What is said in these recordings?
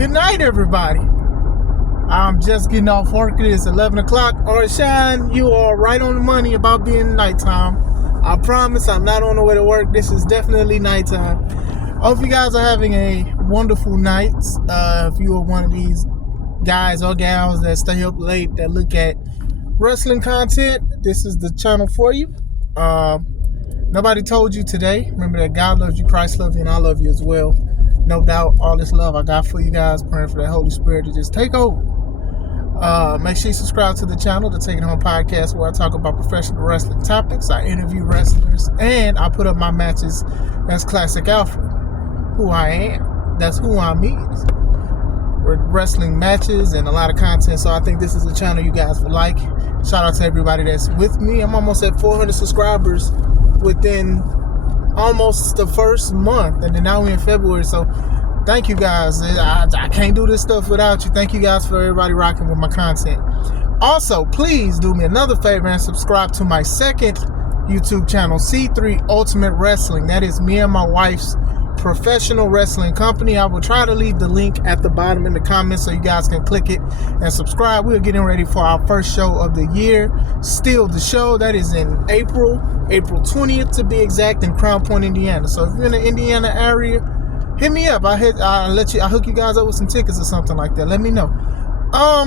Good night, everybody. I'm just getting off work. It is 11 o'clock. Shine, you are right on the money about being nighttime. I promise I'm not on the way to work. This is definitely nighttime. I hope you guys are having a wonderful night. If you are one of these guys or gals that stay up late, that look at wrestling content, this is the channel for you. Nobody told you today. Remember that God loves you, Christ loves you, and I love you as well. No doubt, all this love I got for you guys. Praying for that Holy Spirit to just take over. Make sure you subscribe to the channel, the Take It Home podcast, where I talk about professional wrestling topics. I interview wrestlers, and I put up my matches as Classic Alpha. Who I am. That's who I'm is. We're wrestling matches and a lot of content, so I think this is a channel you guys will like. Shout out to everybody that's with me. I'm almost at 400 subscribers within almost the first month, and then now we're in February, so thank you guys. I can't do this stuff without you. Thank you guys for everybody rocking with my content. Also, please do me another favor and subscribe to my second YouTube channel, C3 Ultimate Wrestling. That is me and my wife's professional wrestling company. I will try to leave the link at the bottom in the comments so you guys can click it and subscribe. We're getting ready for our first show of the year, Steal the Show. That is in April 20th to be exact, in Crown Point, Indiana. So if you're in the Indiana area, hit me up. I'll hook you guys up with some tickets or something like that. Let me know. I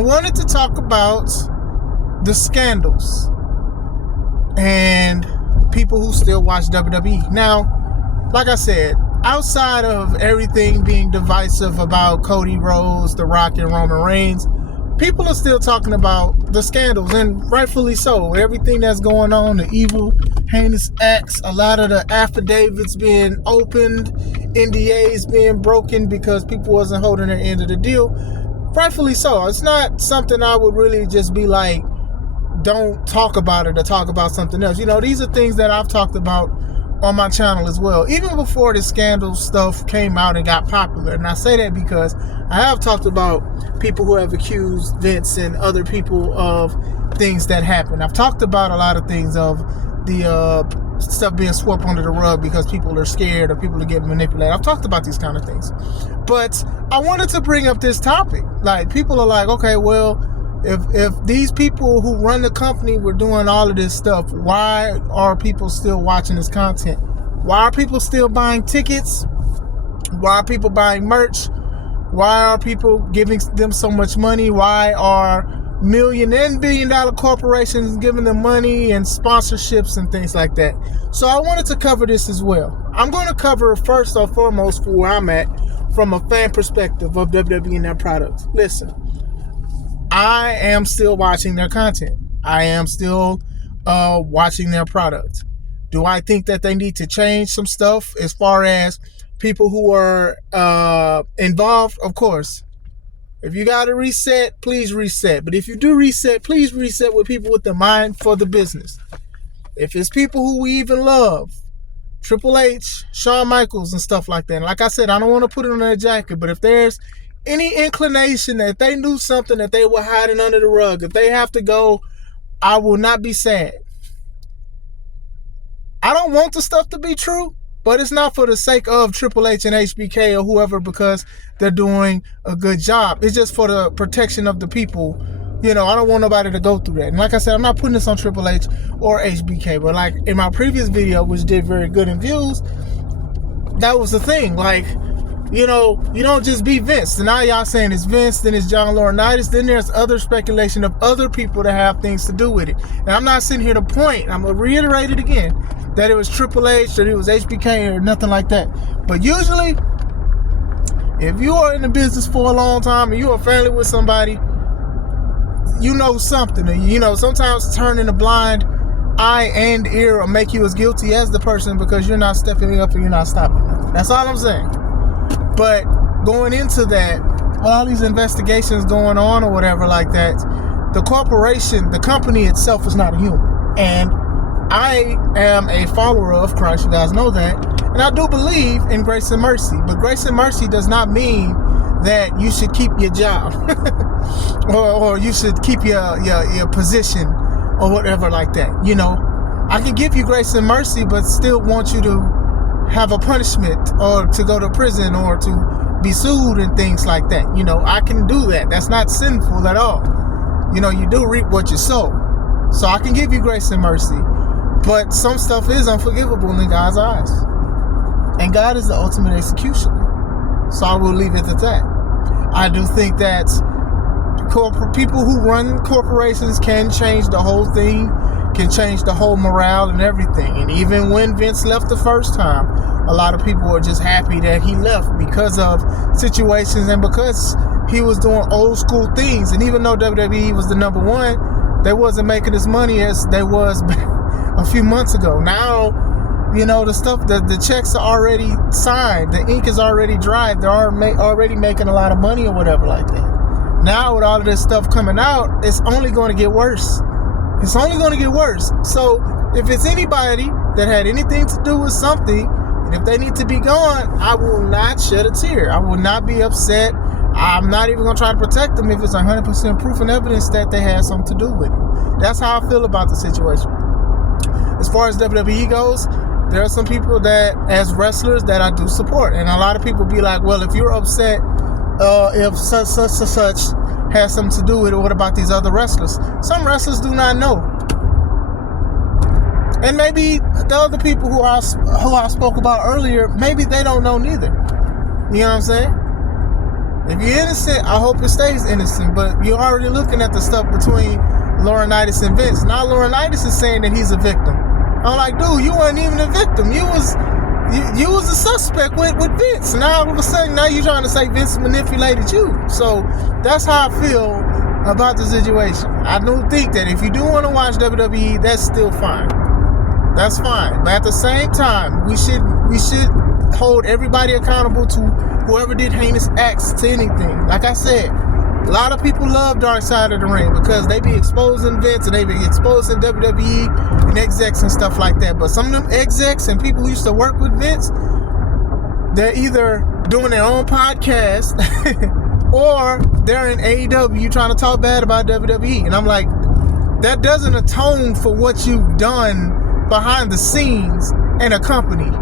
wanted to talk about the scandals and people who still watch WWE. Now, like I said, outside of everything being divisive about Cody Rhodes, The Rock, and Roman Reigns, people are still talking about the scandals, and rightfully so. Everything that's going on, the evil, heinous acts, a lot of the affidavits being opened, NDAs being broken because people wasn't holding their end of the deal. Rightfully so. It's not something I would really just be like, don't talk about it or talk about something else. You know, these are things that I've talked about on my channel as well, even before the scandal stuff came out and got popular. And I say that because I have talked about people who have accused Vince and other people of things that happened. I've talked about a lot of things of the stuff being swept under the rug because people are scared or people are getting manipulated. I've talked about these kind of things. But I wanted to bring up this topic. Like, people are like, okay, well, if these people who run the company were doing all of this stuff, why are people still watching this content? Why are people still buying tickets? Why are people buying merch? Why are people giving them so much money? Why are million and billion dollar corporations giving them money and sponsorships and things like that? So I wanted to cover this as well. I'm going to cover first and foremost for where I'm at from a fan perspective of WWE and their products. Listen, I am still watching their content. I am still watching their product. Do I think that they need to change some stuff as far as people who are involved? Of course. If you got to reset, please reset. But if you do reset, please reset with people with the mind for the business. If it's people who we even love, Triple H, Shawn Michaels, and stuff like that. And like I said, I don't want to put it on their jacket, but if there's any inclination that they knew something that they were hiding under the rug, if they have to go, I will not be sad. I don't want the stuff to be true, but it's not for the sake of Triple H and HBK or whoever because they're doing a good job. It's just for the protection of the people. You know, I don't want nobody to go through that. And like I said, I'm not putting this on Triple H or HBK, but like in my previous video, which did very good in views, that was the thing. Like, you know, you don't just be Vince. So now y'all saying it's Vince, then it's John Laurinaitis, then there's other speculation of other people that have things to do with it. And I'm not sitting here to point, I'm going to reiterate it again, that it was Triple H or it was HBK or nothing like that. But usually, if you are in the business for a long time and you are friendly with somebody, you know something. And you know, sometimes turning a blind eye and ear will make you as guilty as the person because you're not stepping up and you're not stopping nothing. That's all I'm saying. But going into that, all these investigations going on or whatever like that, the corporation, the company itself is not a human. And I am a follower of Christ, you guys know that. And I do believe in grace and mercy. But grace and mercy does not mean that you should keep your job or you should keep your position or whatever like that. You know, I can give you grace and mercy, but still want you to have a punishment or to go to prison or to be sued and things like that. I can do that. That's not sinful at all. You do reap what you sow. So I can give you grace and mercy. But some stuff is unforgivable in God's eyes. And God is the ultimate executioner. So I will leave it at that. I do think that people who run corporations can change the whole thing, can change the whole morale and everything. And even when Vince left the first time, a lot of people were just happy that he left because of situations and because he was doing old school things. And even though WWE was the number one, they wasn't making as money as they was a few months ago. Now, the stuff, the checks are already signed, the ink is already dried, they're already making a lot of money or whatever like that. Now with all of this stuff coming out, it's only going to get worse. It's only going to get worse. So if it's anybody that had anything to do with something, and if they need to be gone, I will not shed a tear. I will not be upset. I'm not even going to try to protect them if it's 100% proof and evidence that they had something to do with it. That's how I feel about the situation. As far as WWE goes, there are some people that, as wrestlers, that I do support. And a lot of people be like, well, if you're upset, if such has something to do with it, what about these other wrestlers? Some wrestlers do not know. And maybe the other people who I spoke about earlier, maybe they don't know neither. You know what I'm saying? If you're innocent, I hope it stays innocent. But you're already looking at the stuff between Laurinaitis and Vince. Now Laurinaitis is saying that he's a victim. I'm like, dude, you weren't even a victim. You was a suspect with Vince. Now all of a sudden, now you're trying to say Vince manipulated you. So that's how I feel about the situation. I do think that if you do want to watch WWE, that's still fine. That's fine. But at the same time, we should hold everybody accountable to whoever did heinous acts to anything. Like I said, a lot of people love Dark Side of the Ring because they be exposing Vince and they be exposing WWE and execs and stuff like that. But some of them execs and people who used to work with Vince, they're either doing their own podcast or they're in AEW trying to talk bad about WWE. And I'm like, that doesn't atone for what you've done behind the scenes in a company.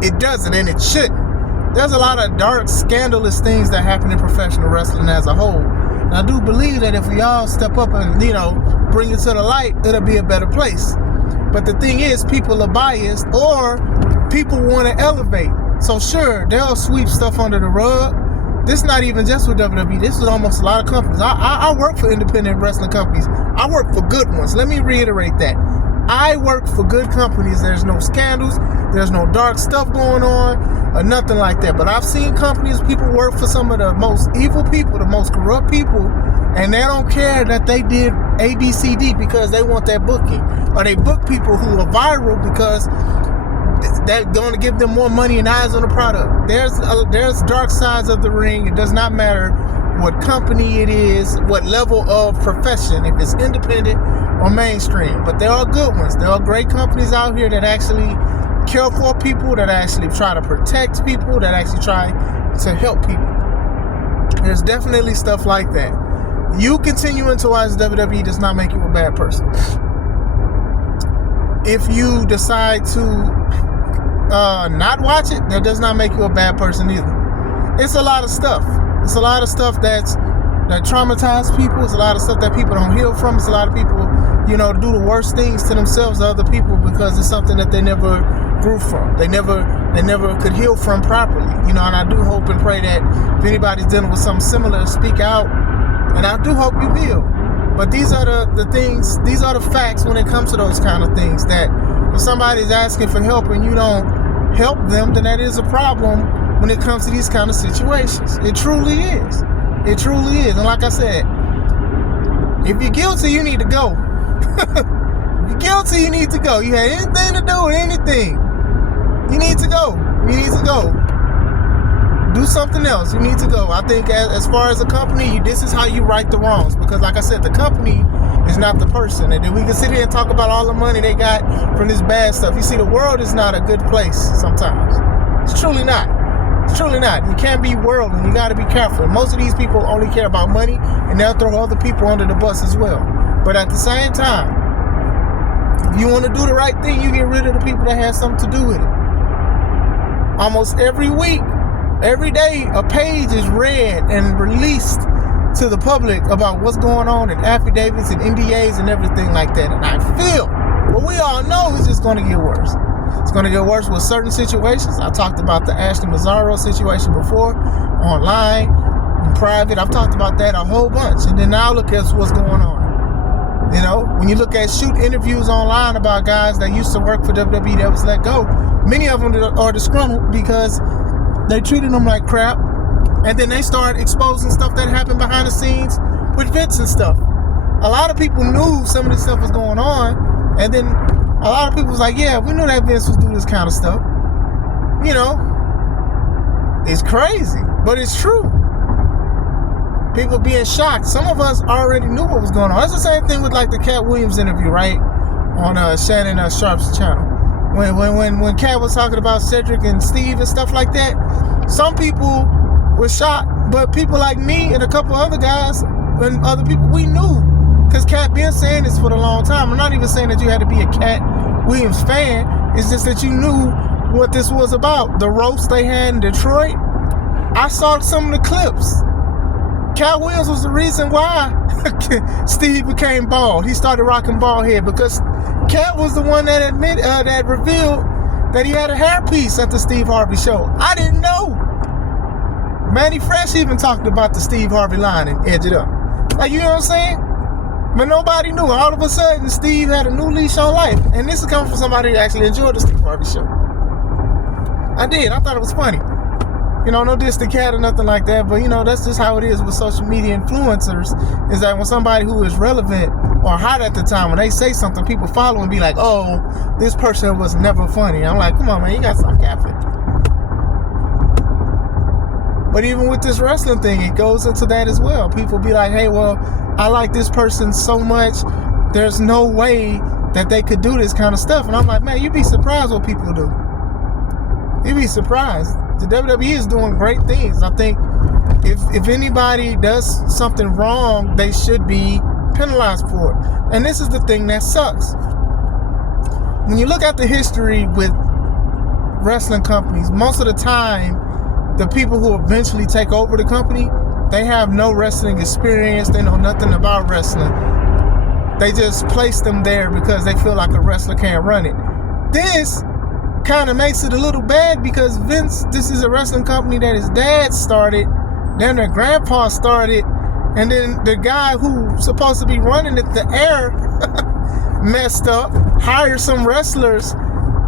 It doesn't, and it shouldn't. There's a lot of dark, scandalous things that happen in professional wrestling as a whole. And I do believe that if we all step up and, bring it to the light, it'll be a better place. But the thing is, people are biased or people want to elevate. So sure, they'll sweep stuff under the rug. This is not even just with WWE. This is almost a lot of companies. I work for independent wrestling companies. I work for good ones. Let me reiterate that. I work for good companies. There's no scandals. There's no dark stuff going on or nothing like that. But I've seen companies, people work for some of the most evil people, the most corrupt people, and they don't care that they did A, B, C, D because they want that booking. Or they book people who are viral because they're going to give them more money and eyes on the product. There's dark sides of the ring. It does not matter what company it is, what level of profession, if it's independent or mainstream. But there are good ones. There are great companies out here that actually care for people, that actually try to protect people, that actually try to help people. There's definitely stuff like that. You continuing to watch WWE does not make you a bad person. If you decide to not watch it, that does not make you a bad person either. It's a lot of stuff. It's a lot of stuff that traumatize people. It's a lot of stuff that people don't heal from. It's a lot of people, do the worst things to themselves or other people because it's something that they never grew from. They never could heal from properly. And I do hope and pray that if anybody's dealing with something similar, speak out. And I do hope you heal. But these are the things, these are the facts when it comes to those kind of things, that if somebody's asking for help and you don't help them, then that is a problem when it comes to these kind of situations. It truly is. It truly is. And like I said, if you're guilty, you need to go. If you're guilty, you need to go. You had anything to do with anything, you need to go. You need to go. Do something else. You need to go. I think as far as a company, this is how you right the wrongs. Because like I said, the company is not the person. And then we can sit here and talk about all the money they got from this bad stuff. You see, the world is not a good place sometimes. It's truly not. It's truly not. You can't be worldly. You got to be careful. Most of these people only care about money, and they'll throw other people under the bus as well. But at the same time, if you want to do the right thing, you get rid of the people that have something to do with it. Almost every week, Every day a page is read and released to the public about what's going on in affidavits and NDAs and everything like that. And I feel, what we all know is just going to get worse. It's going to get worse with certain situations. I talked about the Ashley Mazzaro situation before, online, in private. I've talked about that a whole bunch. And then now look at what's going on. You know, when you look at shoot interviews online about guys that used to work for WWE that was let go, many of them are disgruntled because they treated them like crap. And then they start exposing stuff that happened behind the scenes with Vince and stuff. A lot of people knew some of this stuff was going on. And then a lot of people was like, yeah, we knew that Vince was doing this kind of stuff. You know, it's crazy, but it's true. People being shocked. Some of us already knew what was going on. That's the same thing with like the Cat Williams interview, right? On Shannon Sharp's channel. When Cat was talking about Cedric and Steve and stuff like that, some people were shocked, but people like me and a couple other guys and other people, we knew. Because Cat been saying this for a long time. I'm not even saying that you had to be a Cat Williams fan. It's just that you knew what this was about. The roast they had in Detroit. I saw some of the clips. Cat Williams was the reason why Steve became bald. He started rocking bald head because Cat was the one that that revealed that he had a hairpiece at the Steve Harvey show. I didn't know. Manny Fresh even talked about the Steve Harvey line and Edge It Up. Like, you know what I'm saying? But nobody knew. All of a sudden, Steve had a new leash on life. And this is coming from somebody that actually enjoyed the Steve Harvey show. I did. I thought it was funny. You know, no diss to Cat or nothing like that, but, you know, that's just how it is with social media influencers, is that when somebody who is relevant or hot at the time, when they say something, people follow and be like, oh, this person was never funny. I'm like, come on, man, you got to stop capping. But even with this wrestling thing, it goes into that as well. People be like, hey, well, I like this person so much, there's no way that they could do this kind of stuff. And I'm like, man, you'd be surprised what people do. You'd be surprised. The WWE is doing great things. I think if anybody does something wrong, they should be penalized for it. And this is the thing that sucks. When you look at the history with wrestling companies, most of the time, the people who eventually take over the company, they have no wrestling experience. They know nothing about wrestling. They just place them there because they feel like a wrestler can't run it. This kind of makes it a little bad because Vince, this is a wrestling company that his dad started, then their grandpa started, and then the guy who's supposed to be running it, the heir, messed up, hired some wrestlers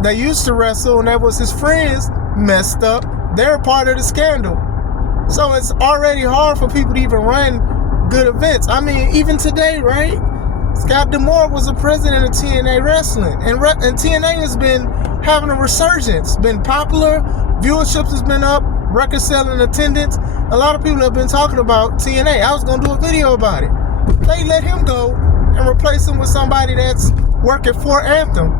that used to wrestle, and that was his friends, messed up. They're part of the scandal. So it's already hard for people to even run good events. I mean, even today, right? Scott D'Amore was the president of TNA Wrestling. And TNA has been having a resurgence. Been popular. Viewership has been up. Record selling attendance. A lot of people have been talking about TNA. I was going to do a video about it. They let him go and replace him with somebody that's working for Anthem,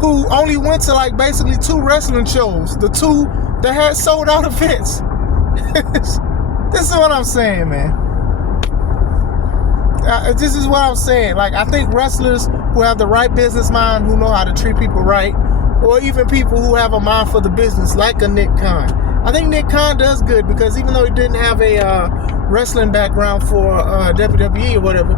who only went to like basically 2 wrestling shows. The 2 that had sold out events. This is what I'm saying, man. This is what I'm saying. Like, I think wrestlers who have the right business mind, who know how to treat people right, or even people who have a mind for the business, like a Nick Khan. I think Nick Khan does good because even though he didn't have a wrestling background for WWE or whatever,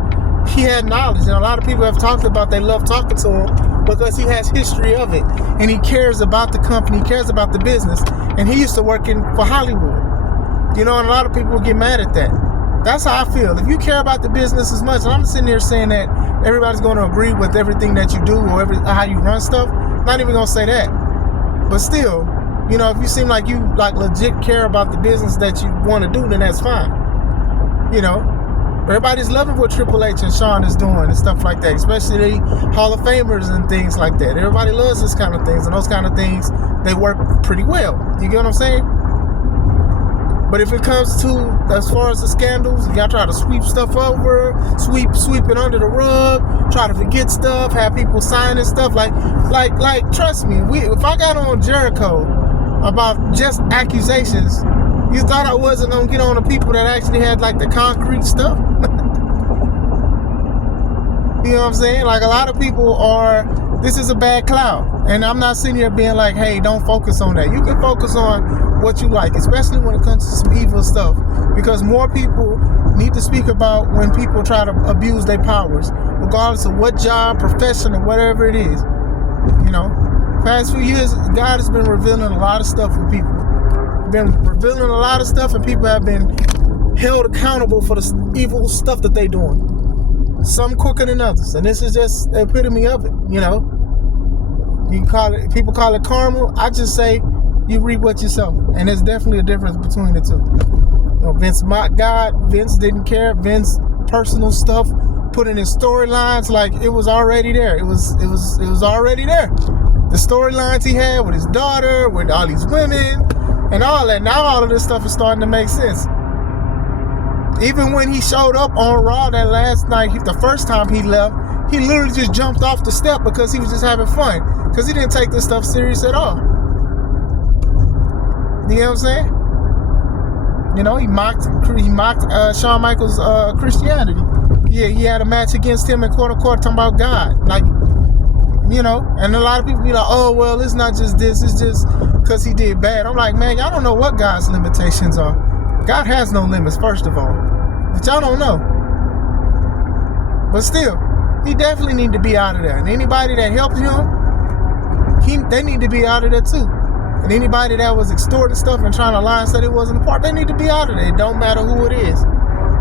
he had knowledge. And a lot of people have talked about they love talking to him because he has history of it. And he cares about the company, he cares about the business. And he used to work for Hollywood. You know, and a lot of people get mad at that. That's how I feel. If you care about the business as much, and I'm sitting here saying that everybody's going to agree with everything that you do or how you run stuff, not even going to say that. But still, you know, if you seem like you like legit care about the business that you want to do, then that's fine. You know, everybody's loving what Triple H and Shawn is doing and stuff like that, especially Hall of Famers and things like that. Everybody loves this kind of things, and those kind of things, they work pretty well. You get what I'm saying? But if it comes to, as far as the scandals, y'all try to sweep stuff over, sweep it under the rug, try to forget stuff, have people signing stuff, like, trust me, if I got on Jericho about just accusations, you thought I wasn't gonna get on the people that actually had like the concrete stuff? You know what I'm saying? Like, a lot of people are this is a bad cloud. And I'm not sitting here being like, hey, don't focus on that. You can focus on what you like, especially when it comes to some evil stuff, because more people need to speak about when people try to abuse their powers, regardless of what job, profession, or whatever it is. You know, past few years, God has been revealing a lot of stuff for people. Been revealing a lot of stuff, and people have been held accountable for the evil stuff that they doing. Some quicker than others, and this is just the epitome of it. You know, you can call it, people call it karma. I just say you reap what you sow, and there's definitely a difference between the two. You know, Vince mocked God. Vince didn't care. Vince personal stuff put in his storylines like it was already there. It was already there. The storylines he had with his daughter, with all these women, and all that. Now all of this stuff is starting to make sense. Even when he showed up on Raw that last night, the first time he left, he literally just jumped off the step because he was just having fun. Because he didn't take this stuff serious at all. You know what I'm saying? You know, he mocked Shawn Michaels' Christianity. Yeah, he had a match against him in quote-unquote talking about God. Like, you know, and a lot of people be like, oh, well, it's not just this, it's just because he did bad. I'm like, man, y'all don't know what God's limitations are. God has no limits, first of all. But y'all don't know. But still, he definitely need to be out of there. And anybody that helped him, they need to be out of there too. And anybody that was extorting stuff and trying to lie and said it wasn't a part, they need to be out of there. It don't matter who it is.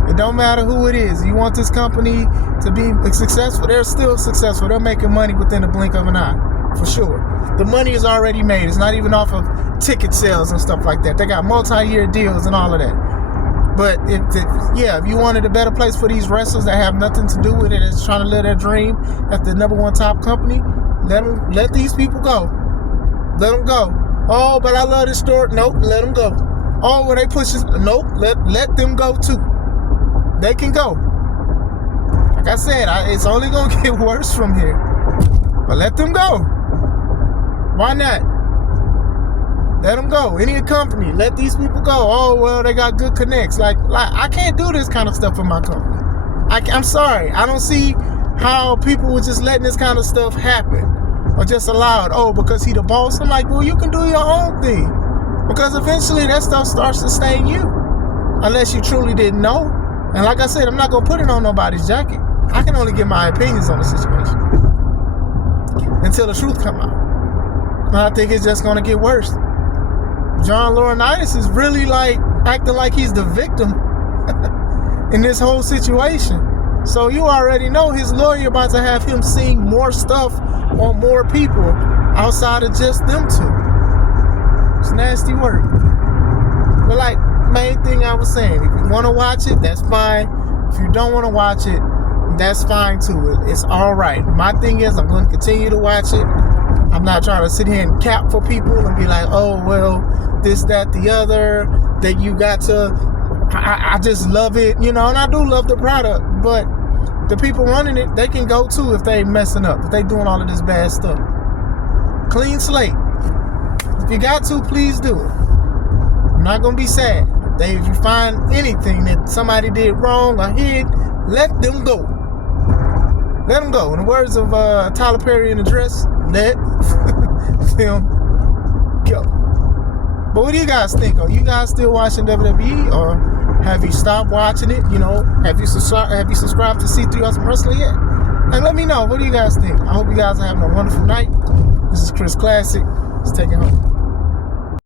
It don't matter who it is. You want this company to be successful, they're still successful. They're making money within the blink of an eye, for sure. The money is already made. It's not even off of ticket sales and stuff like that. They got multi-year deals and all of that. But if you wanted a better place for these wrestlers that have nothing to do with it, that's trying to live their dream at the number one top company, let these people go. Let them go. Oh, but I love this store. Nope, let them go. Oh, well, they push this. Nope, let them go too. They can go. Like I said, it's only going to get worse from here. But let them go. Why not? Let them go. Any company, let these people go. Oh, well, they got good connects. Like I can't do this kind of stuff in my company. I'm sorry. I don't see how people were just letting this kind of stuff happen. Or just allow it. Oh, because he the boss. I'm like, well, you can do your own thing. Because eventually that stuff starts to stain you. Unless you truly didn't know. And like I said, I'm not going to put it on nobody's jacket. I can only give my opinions on the situation. Until the truth come out. And I think it's just going to get worse. John Laurinaitis is really like acting like he's the victim in this whole situation. So you already know his lawyer about to have him seeing more stuff on more people outside of just them two. It's nasty work. But like, main thing I was saying, if you want to watch it, that's fine. If you don't want to watch it, that's fine too. It's all right. My thing is, I'm going to continue to watch it. I'm not trying to sit here and cap for people and be like, oh, well, this, that, the other, that you got to, I just love it, you know, and I do love the product, but the people running it, they can go too if they messing up, if they doing all of this bad stuff. Clean slate. If you got to, please do it. I'm not going to be sad. If you find anything that somebody did wrong or hid, let them go. Let them go. In the words of Tyler Perry in the Dress, let them go. But what do you guys think? Are you guys still watching WWE, or have you stopped watching it? You know, have you subscribed to C3 Awesome Wrestling yet? And let me know. What do you guys think? I hope you guys are having a wonderful night. This is Chris Classic. Let's take it home.